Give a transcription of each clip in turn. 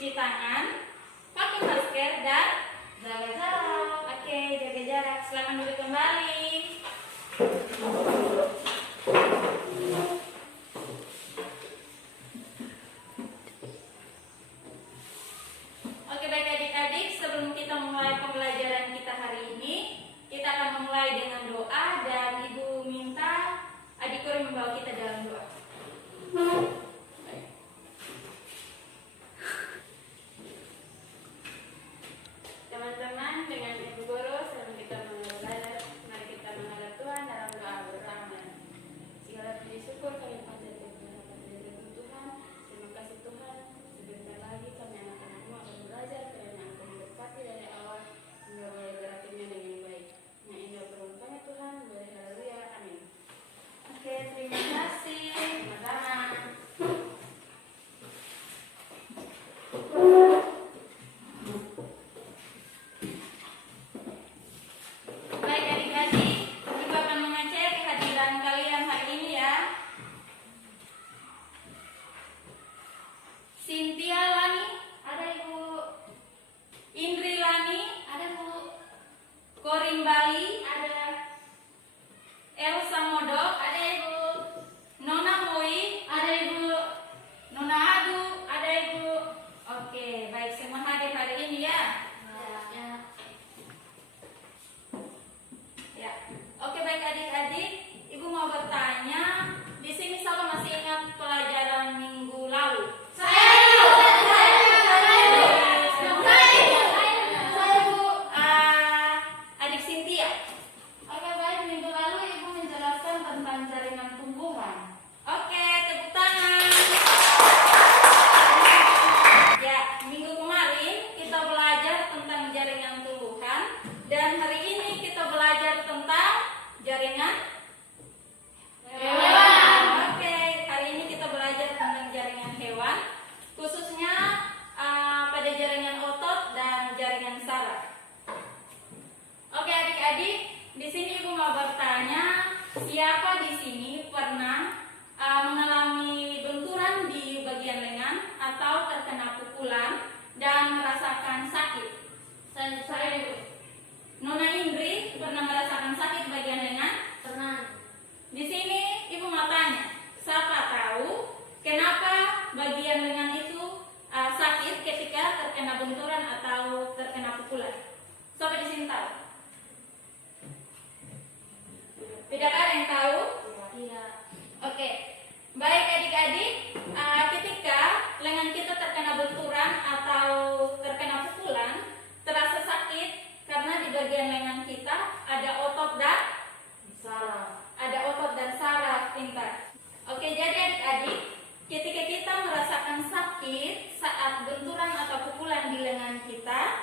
cuci tangan, pakai masker, dan jaga jarak. Oke, jaga jarak. Silakan duduk kembali. Oke, baik adik-adik, sebelum kita mulai pembelajaran kita hari ini, kita akan memulai dengan doa, dan Ibu minta adik Kori membawa kita dalam doa. Teman-teman, dengan Ibu Guru sebelum kita belajar, mari kita menghadap Tuhan dalam doa bersama. Segala puji syukur kami panjatkan kepada Tuhan. Terima kasih Tuhan, sebentar lagi kami anak-anakmu akan belajar kiranya Engkau memberkati dari awal hingga mulai berakhirnya dengan baik. Yang indah berungkanya Tuhan, boleh haleluya, amin. Oke, terima kasih. Sama-sama. Baik adik-adik, Ibu akan mengecek kehadiran kalian hari ini ya. Cynthia Lani, ada Ibu. Indri Lani, ada Bu. Korin Bali, ada. Elsa Modok, ada Ibu. Nona Moi, ada Ibu. Nona Adu, ada Ibu. Oke, baik, semua hadir hari ini ya. Ya. Oke, baik adik-adik, Ibu mau bertanya, di sini siapa masih ingat pelajaran minggu lalu? Saya Bu. Adik Cynthia. Oke, baik, minggu lalu Ibu menjelaskan tentang jaringan tumbuhan. Oke, tepuk tangan. Ya, minggu kemarin kita belajar tentang jaringan tumbuhan, dan hari ini kita belajar tentang jaringan hewan. Oke, hari ini kita belajar tentang jaringan hewan, khususnya pada jaringan otot dan jaringan saraf. Oke adik-adik, di sini Ibu mau bertanya, siapa di sini pernah mengalami benturan di bagian lengan atau terkena pukulan dan merasakan sakit? Saya Ibu. Nona Indri pernah merasakan sakit bagian lengan? Pernah. Di sini Ibu mau tanya, siapa tahu kenapa bagian lengan itu sakit ketika terkena benturan atau terkena pukulan? Siapa di sini tahu? Tidak ada yang tahu? Iya. Oke. Baik adik-adik, ketika lengan kita terkena benturan atau terkena pukulan, terasa sakit karena di bagian lengan kita ada otot dan saraf. Ada otot dan saraf, pintar. Oke, jadi adik-adik, ketika kita merasakan sakit saat benturan atau pukulan di lengan kita,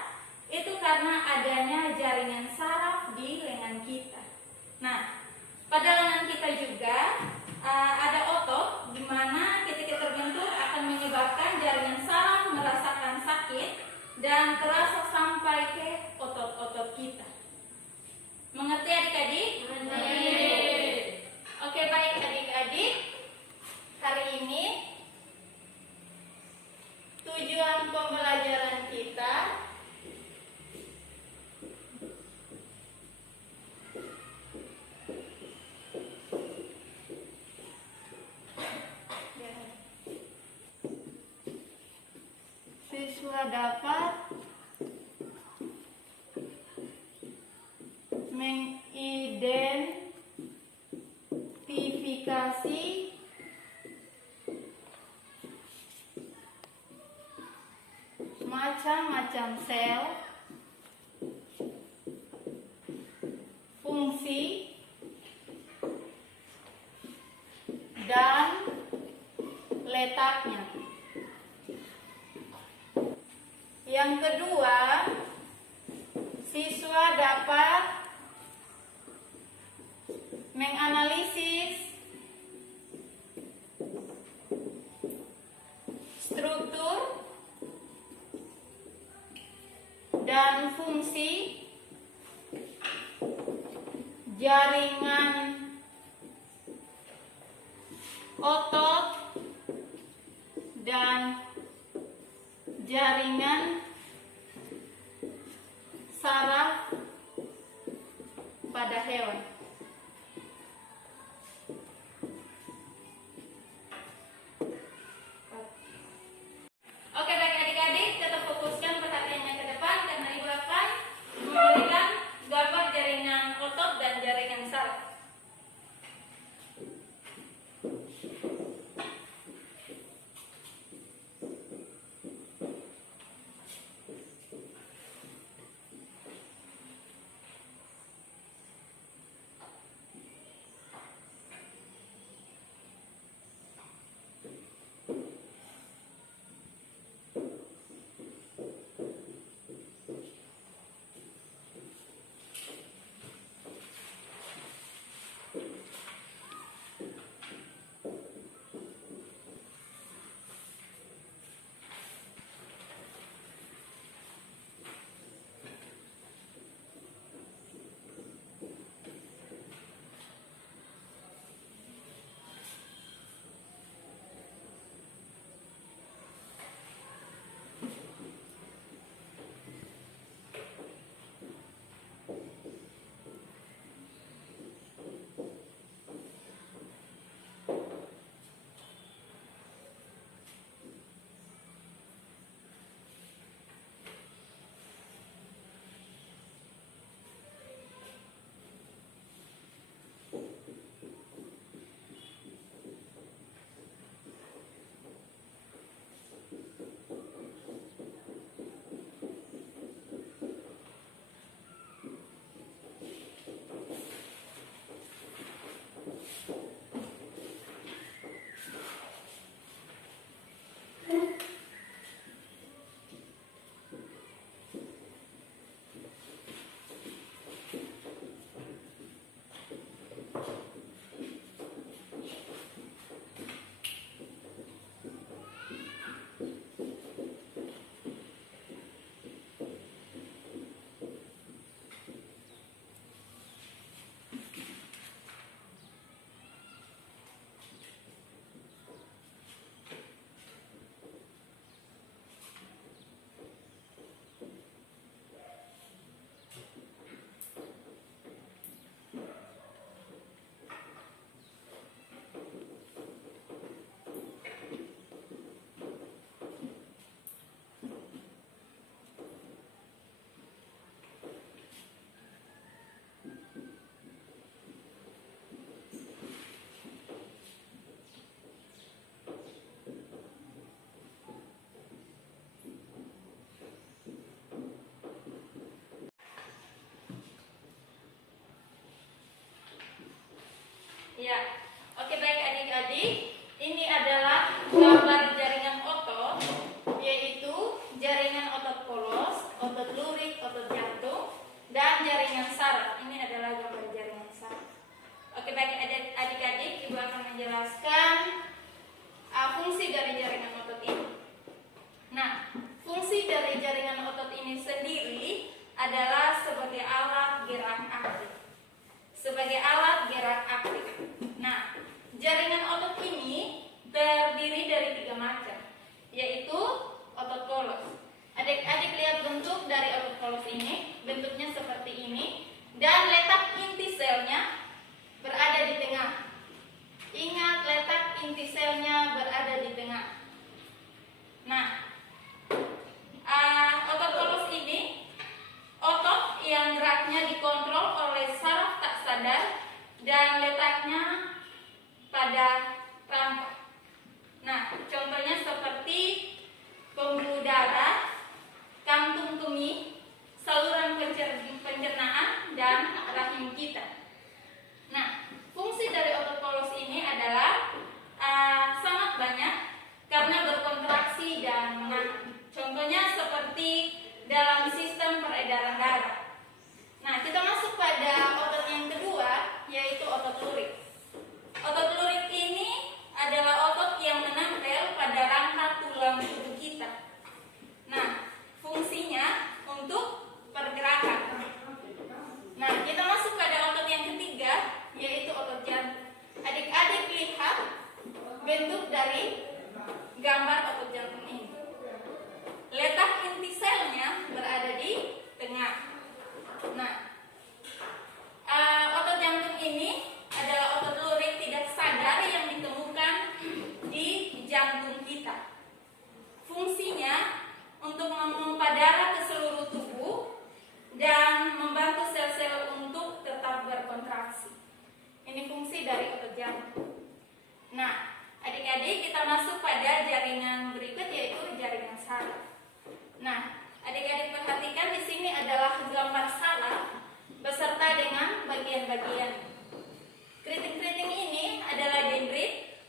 itu karena adanya jaringan saraf di lengan kita. Nah, pada lengan kita juga ada otot di mana ketika terbentur akan menyebabkan jaringan saraf merasakan sakit dan terasa sampai ke otot-otot kita. Mengerti adik-adik? Mengerti. Oke, baik adik-adik. Hari ini tujuan pembelajaran kita siswa dapat mengidentifikasi macam-macam sel, fungsi, dan letaknya. Yang kedua, siswa dapat menganalisis struktur dan fungsi jaringan otot dan jaringan saraf pada hewan. Oke, baik adik-adik, tetap fokuskan perhatiannya ke depan karena Ibu akan memberikan gambar jaringan otot dan jaringan saraf. Ya, oke, baik adik-adik, ini adalah gambar jaringan otot, yaitu jaringan otot polos, otot lurik, otot jantung, dan jaringan saraf. Ini adalah gambar jaringan saraf. Oke, baik adik-adik, Ibu akan menjelaskan fungsi dari jaringan otot ini. Nah, fungsi dari jaringan otot ini sendiri adalah sebagai alat gerak aktif. Sebagai alat gerak aktif. Nah, jaringan otot ini terdiri dari 3 macam, yaitu otot polos. Adik-adik lihat bentuk dari otot polos ini, bentuknya seperti ini, dan letak inti selnya berada di tengah. Ingat, letak inti selnya berada di tengah. Nah, otot polos ini otot yang geraknya dikontrol oleh saraf tak sadar dan letaknya pada rangka. Nah, contohnya seperti pembuluh darah, kantung kemih, saluran pencernaan, dan rahim kita. Nah, fungsi dari otot polos ini adalah sangat banyak karena berkontraksi dan menahan. Contohnya seperti dalam sistem peredaran darah. Nah, kita masuk pada otot yang kedua, yaitu otot lurik. Otot lurik ini adalah otot yang menempel pada rangka tulang tubuh kita. Nah, fungsinya untuk pergerakan. Nah, kita masuk pada otot yang ketiga, yaitu otot jantung. Adik-adik lihat bentuk dari gambar otot jantung ini. Nah, adik-adik perhatikan di sini adalah gambar saraf beserta dengan bagian-bagian. Keriting-keriting ini adalah dendrit,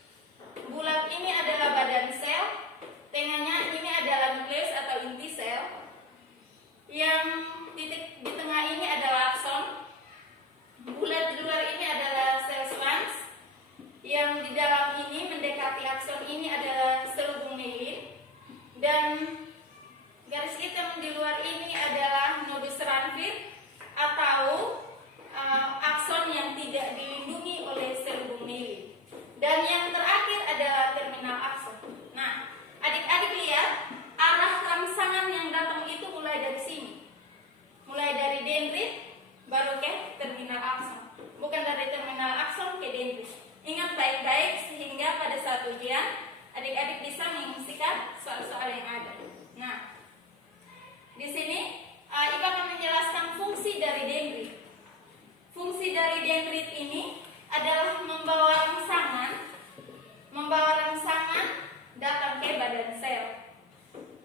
bulat ini adalah badan sel, tengahnya ini adalah nukleus atau inti sel, yang titik di tengah ini adalah akson, bulat di luar ini adalah sel Schwann, yang di dalam ini mendekati akson ini adalah selubung mielin, dan garis hitam di luar ini adalah nodus Ranvier atau akson yang tidak dilindungi oleh selubung mielin. Dan yang terakhir adalah terminal akson. Nah, adik-adik lihat arah rangsangan yang datang itu mulai dari sini. Mulai dari dendrit baru ke terminal akson. Bukan dari terminal akson ke dendrit. Ingat baik-baik sehingga pada saat ujian adik-adik bisa mengisikan soal-soal yang ada. Nah, di sini Ibu akan menjelaskan fungsi dari dendrit. Fungsi dari dendrit ini adalah membawa rangsangan datang ke badan sel.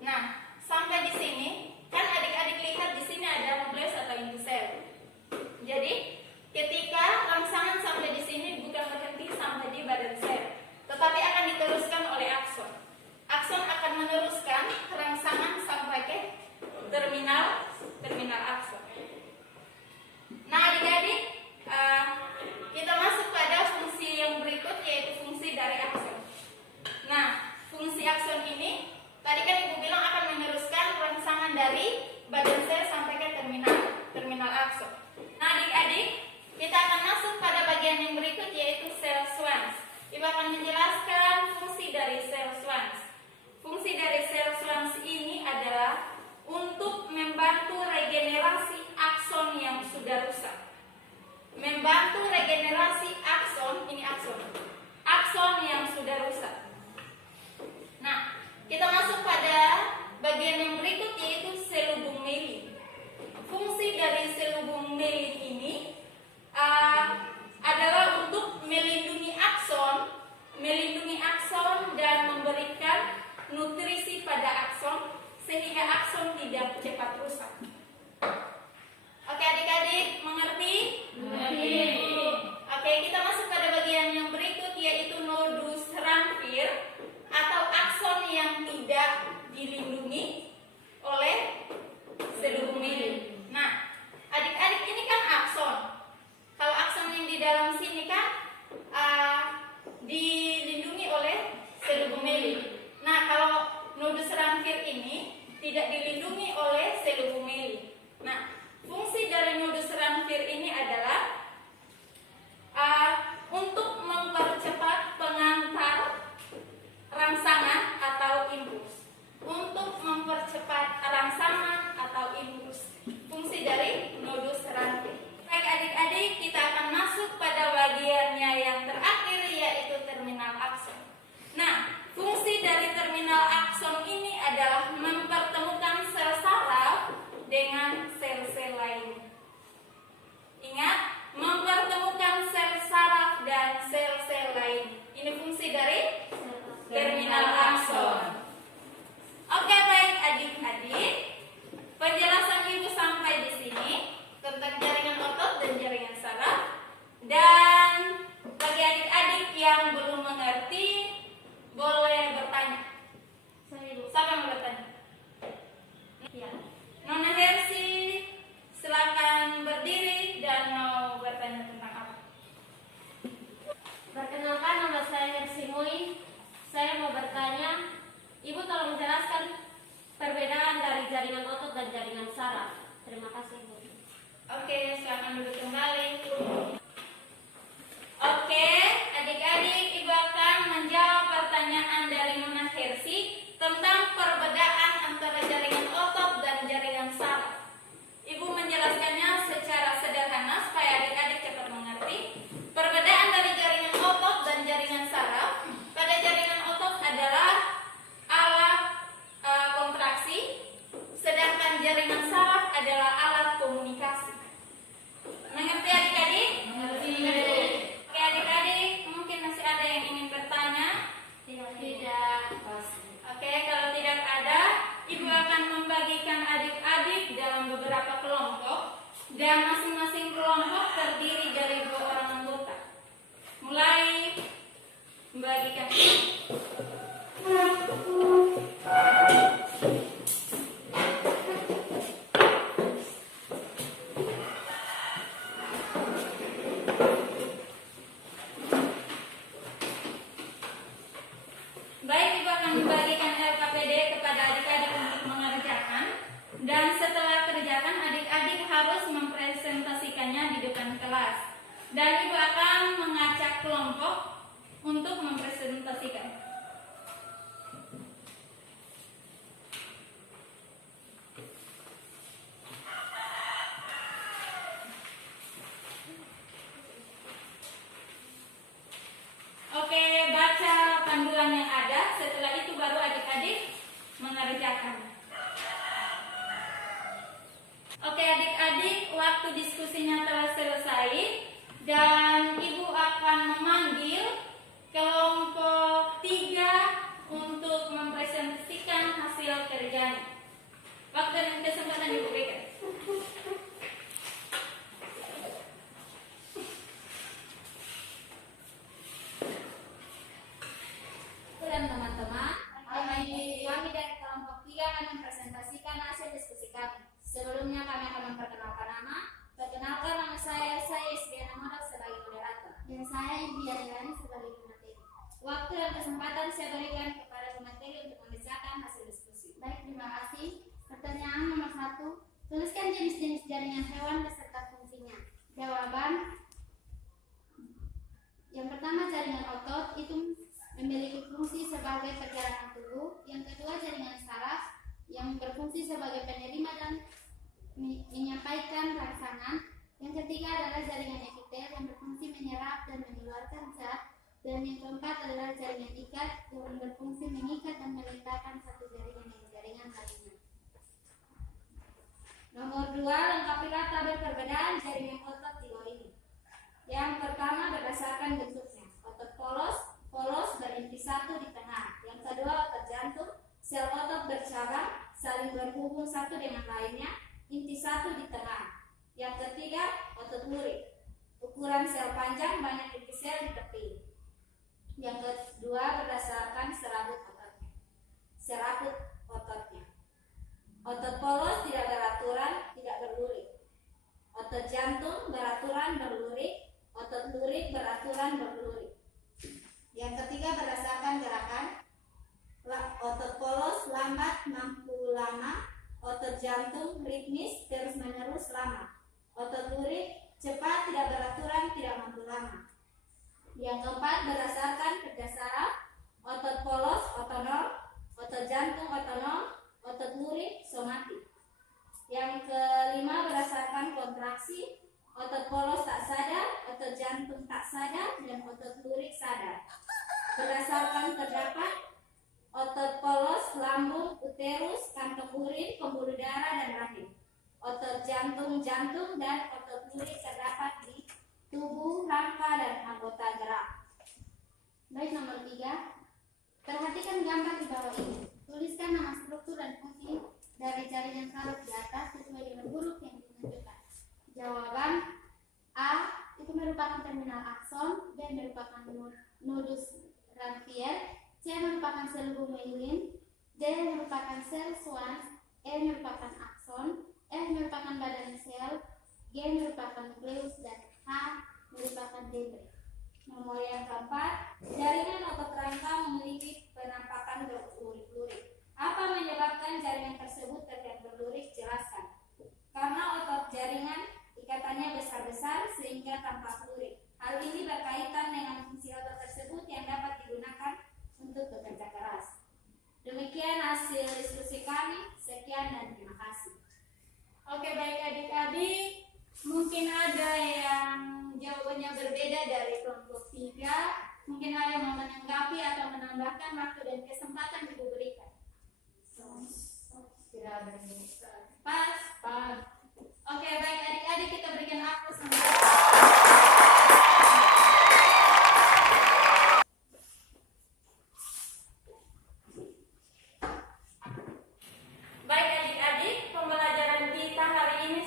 Nah, sampai di sini kan adik-adik lihat di sini ada nukleus atau inti sel. Jadi, ketika rangsangan sampai di sini bukan berhenti sampai di badan sel, tetapi akan diteruskan oleh akson. Akson akan meneruskan rangsangan sampai ke terminal akson. Nah, adik-adik, kita masuk pada fungsi yang berikut, yaitu fungsi dari akson. Nah, fungsi akson ini tadi kan Ibu bilang akan meneruskan rangsangan dari badan sel sampai ke terminal akson. Nah, adik-adik, kita akan masuk pada bagian yang berikut, yaitu sel Schwann. Ibu akan menjelaskan fungsi dari sel Schwann. Fungsi dari sel Schwann ini adalah untuk membantu regenerasi akson yang sudah rusak. Membantu regenerasi akson, ini akson yang sudah rusak. Nah, kita masuk pada bagian yang berikut, yaitu selubung mielin. Fungsi dari selubung mielin ini adalah untuk melindungi akson dan memberikan nutrisi pada akson sehingga akson tidak cepat rusak. Oke, adik-adik, mengerti? Mengerti. Oke, kita masuk pada bagian yang berikut, yaitu nodus Ranvier atau akson yang tidak dilindungi oleh selubung mielin. Nah, adik-adik, ini kan akson. Kalau akson yang di dalam sini kan dilindungi oleh selubung mielin. Nah, kalau nodus Ranvier ini tidak dilindungi oleh selubung mielin. Nah, fungsi dari nodus Ranvier ini adalah untuk mempercepat pengantar rangsangan atau impuls. Untuk mempercepat rangsangan atau impuls. Fungsi dari nodus Ranvier. Baik, adik-adik, kita akan masuk pada bagiannya yang terakhir, yaitu terminal akson. Nah, fungsi dari terminal akson ini adalah mempertemukan sel saraf dengan sel-sel lain. Ingat, mempertemukan sel saraf dan sel-sel lain. Ini fungsi dari terminal akson. Oke, baik adik-adik. Penjelasan Ibu sampai di sini tentang jaringan otot dan jaringan saraf. Dan bagi adik-adik yang belum mengerti, boleh bertanya. Siapa yang mau bertanya? Ya. Nona Hersi, silakan berdiri dan mau bertanya tentang apa? Perkenalkan, nama saya Hersi Mui. Saya mau bertanya, Ibu tolong menjelaskan perbedaan dari jaringan otot dan jaringan saraf. Terima kasih, Ibu. Oke, silakan duduk kembali. Oke, adik-adik, Ibu akan menjawab pertanyaan dari Nona Hersi tentang perbedaan antara jaringan otot dan jaringan saraf. Ibu menjelaskannya secara sederhana supaya adik-adik cepat mengerti. Perbedaan dari jaringan otot dan jaringan saraf. Pada jaringan otot adalah alat kontraksi, sedangkan jaringan saraf adalah alat komunikasi. Mengerti adik-adik? beberapa kelompok dan masing-masing kelompok terdiri dari 2 orang anggota. Mulai membagikan Baik, Ibu akan membagikan LKPD kepada adik-adik untuk mengerjakan. Dan setelah kerjakan, adik-adik harus mempresentasikannya di depan kelas. Dan Ibu akan mengacak kelompok untuk mempresentasikan. Oke, baca panduan yang ada. Setelah itu baru adik-adik mengerjakan. Oke adik-adik, waktu diskusinya telah selesai dan Ibu akan memanggil kelompok 3 untuk mempresentasikan hasil kerjanya. Waktu dan kesempatan Ibu berikan. Dan teman-teman, kami dari kelompok 3 akan mempresentasikan hasil diskusi kami. Sebelumnya kami akan memperkenalkan nama. Perkenalkan, nama saya Isriana Modok sebagai moderator. Dan saya Ibu Yani sebagai pemateri. Waktu dan kesempatan saya berikan kepada pemateri untuk membacakan hasil diskusi. Baik, terima kasih. Pertanyaan nomor 1. Tuliskan jenis-jenis jaringan hewan beserta fungsinya. Jawaban. Yang pertama, jaringan otot itu memiliki fungsi sebagai perjalanan tubuh. Yang kedua, jaringan saraf yang berfungsi sebagai penerima dan menyampaikan rangsangan. Yang ketiga adalah jaringan epitel yang berfungsi menyerap dan mengeluarkan zat. Dan yang keempat adalah jaringan ikat yang berfungsi mengikat dan meletakkan satu jaringan dengan jaringan lainnya. Nomor 2, lengkapilah tabel perbedaan jaringan otot di bawah ini. Yang pertama berdasarkan bentuknya. Otot polos berinti 1 di tengah. Yang kedua, otot jantung, sel otot bercabang, saling berhubung satu dengan lainnya, inti 1 di tengah. Yang ketiga, otot lurik, ukuran sel panjang, banyak inti sel di tepi. Yang kedua, berdasarkan serabut ototnya. Otot polos tidak beraturan, tidak berlurik. Otot jantung beraturan, berlurik. Otot lurik beraturan, berlurik. Yang ketiga, berdasarkan gerakan. Otot polos lambat, mampu lama. Otot jantung ritmis, terus menerus lama. Otot lurik cepat, tidak beraturan, tidak mampu lama. Yang keempat, berdasarkan kerja saraf. Otot polos otonom, otot jantung otonom, otot lurik somatik. Yang kelima, berdasarkan kontraksi. Otot polos tak sadar, otot jantung tak sadar, dan otot lurik sadar. Berdasarkan terdapat otot polos, lambung, uterus, kantong urin, pembuluh darah, dan rahim. Otot jantung, dan otot lurik terdapat di tubuh, rangka, dan anggota gerak. Baik, nomor 3. Perhatikan gambar di bawah ini. Tuliskan nama struktur dan fungsi dari jaringan saraf di atas sesuai dengan huruf yang ditunjukkan. Jawaban. A. Itu merupakan terminal akson. B. Merupakan nodus Ranvier. C. Merupakan sel myelin. D. Merupakan sel Schwann. E. Merupakan akson. F. Merupakan badan sel. G. Merupakan nukleus. Dan H. Merupakan dendrit. Nomor yang keempat, jaringan otot rangka memiliki penampakan berlurik-lurik. Apa menyebabkan jaringan tersebut terlihat berlurik? Jelaskan. Karena otot jaringan ikatannya besar-besar sehingga tampak lurik. Hal ini berkaitan dengan fungsi otot tersebut yang dapat digunakan untuk bekerja keras. Demikian hasil diskusi kami. Sekian dan terima kasih. Oke, baik adik-adik, mungkin ada yang jawabannya berbeda dari kelompok 3. Mungkin ada yang mau menanggapi atau menambahkan, waktu dan kesempatan Ibu berikan. Tidak ada. Pas. Oke, baik adik-adik, kita berikan aplaus. Baik adik-adik, pembelajaran kita hari ini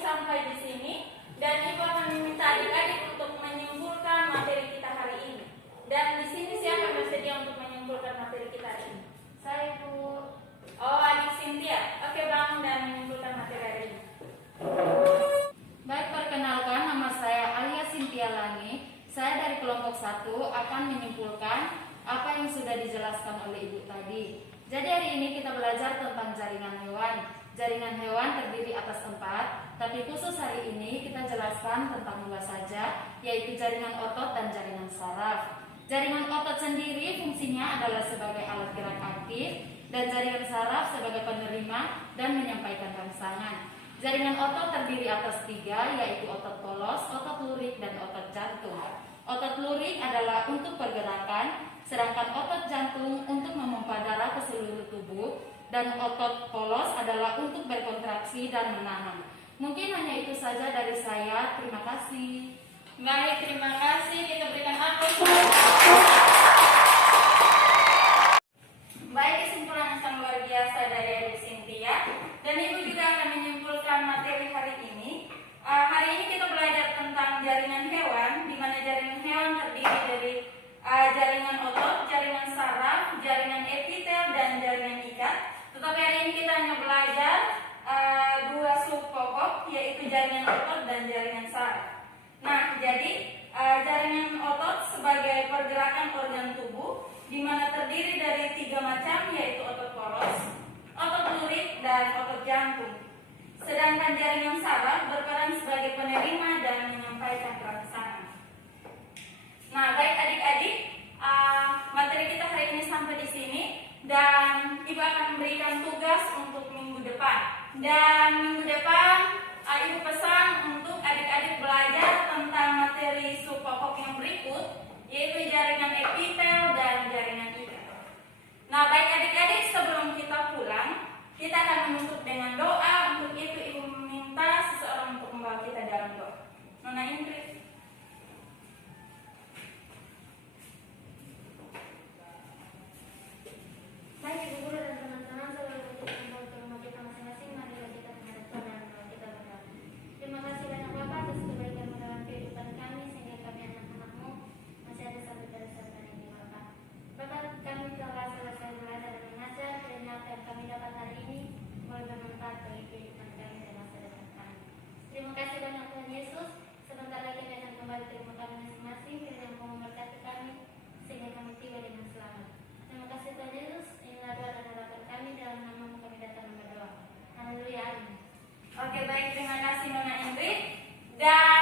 jaringan hewan. Jaringan hewan terdiri atas 4, tapi khusus hari ini kita jelaskan tentang 2 saja, yaitu jaringan otot dan jaringan saraf. Jaringan otot sendiri fungsinya adalah sebagai alat gerak aktif, dan jaringan saraf sebagai penerima dan menyampaikan rangsangan. Jaringan otot terdiri atas 3, yaitu otot polos, otot lurik, dan otot jantung. Otot lurik adalah untuk pergerakan, sedangkan otot jantung untuk memompa darah ke seluruh tubuh, dan otot polos adalah untuk berkontraksi dan menahan. Mungkin hanya itu saja dari saya. Terima kasih. Baik, terima kasih. Kita berikan aplaus. Baik, kesimpulan yang sangat luar biasa dari Ibu Cynthia. Dan Ibu juga akan menyimpulkan materi hari ini. Hari ini kita belajar tentang jaringan hewan, di mana jaringan hewan terdiri dari jaringan otot, jaringan saraf, jaringan epitel, dan jaringan ikat. Tetapi hari ini kita hanya belajar 2 sub pokok, yaitu jaringan otot dan jaringan saraf. Nah, jadi jaringan otot sebagai pergerakan organ tubuh, di mana terdiri dari 3 macam, yaitu otot polos, otot lurik, dan otot jantung. Sedangkan jaringan saraf berperan sebagai penerima dan menyampaikan rangsangan. Nah, baik adik-adik, materi kita hari ini sampai di sini, dan Ibu akan memberikan tugas untuk minggu depan. Dan minggu depan Ibu pesan untuk adik-adik belajar tentang materi sub pokok yang berikut, yaitu jaringan epitel dan jaringan ikat. Nah, baik adik-adik, sebelum kita pulang, kita akan menutup dengan doa. Untuk itu Ibu meminta seseorang untuk membawa kita dalam doa. Nona Ingrid. Baik Ibu Guru dan teman-teman, sebelum kita kembali ke rumah kita masing-masing, marilah kita menghadap Tuhan dan doa kita berdoa. Terima kasih banyak Bapak atas kebaikan dalam kehidupan kami, sehingga kami anak-anak-Mu masih ada sampai pada saat ini Bapak. Bapak, kami telah selesai belajar dan mengajar, dan apa yang kami dapat hari ini boleh bermanfaat bagi kehidupan kami dan masa depan kami. Terima kasih banyak Tuhan Yesus. Sebentar lagi kami akan kembali ke rumah kami masing-masing, dan Engkau memberkati kami sehingga kami tiba dengan selamat. Terima kasih Tuhan Yesus. Inilah doa dan harapan kami, dalam nama-Mu kami datang berdoa. Haleluya. Amin. Oke, baik, terima kasih Nona Ingrid. Dan